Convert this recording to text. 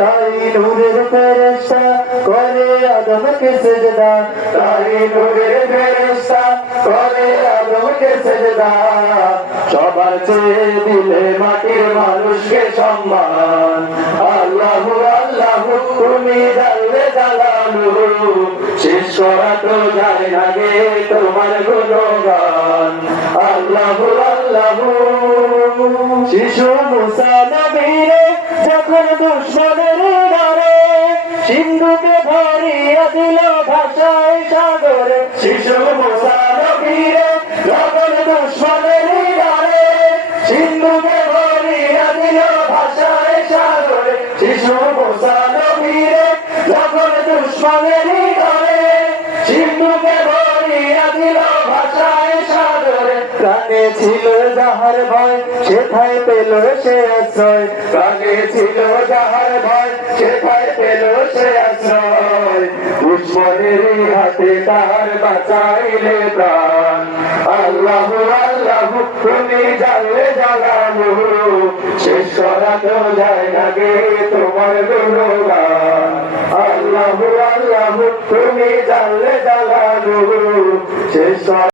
তাই নূরের ফেরেশতা করে আদমকে সিজদা, তাই নূরের ফেরেশতা করে আদমকে সিজদা। সবার চেয়ে দিলে মাটির মানুষকে সম্মান। আল্লাহু আল্লাহু তুমি জাল্লে জালালু, শেষ করা তো যায় না গে তোমার গুণগান। আল্লাহু আল্লাহু। শিশু মুসা নবীরে যখন দুশ্মনের ডরে সিন্ধুকে ভরিয়া দিল ভাষায় সাগরে, শিশু মুসা নবীরে যখন দুশ্মনের ডরে সিন্ধুকে ভরিয়া দিল ভাষায় সাগরে, শিশু মুসা নবীরে যখন দুশ্মনের ডরে সিন্ধুকে ভরিয়া দিল ভাষায় সাগরে। প্রাণে ছিল যাহার ভয় সেথায় পেল সে আশ্রয়, প্রাণে ছিল যাহার ভয় সেথায় পেল সে আশ্রয়। দুশ্মনের হাতে তার বাঁচাইলে প্রাণ। আল্লাহু আল্লাহু তুমি জানলে জালালু, শেষ করা তো যায় না গে তোমার গুণগান। আল্লাহু আল্লাহু তুমি জানলে জালালু, শেষ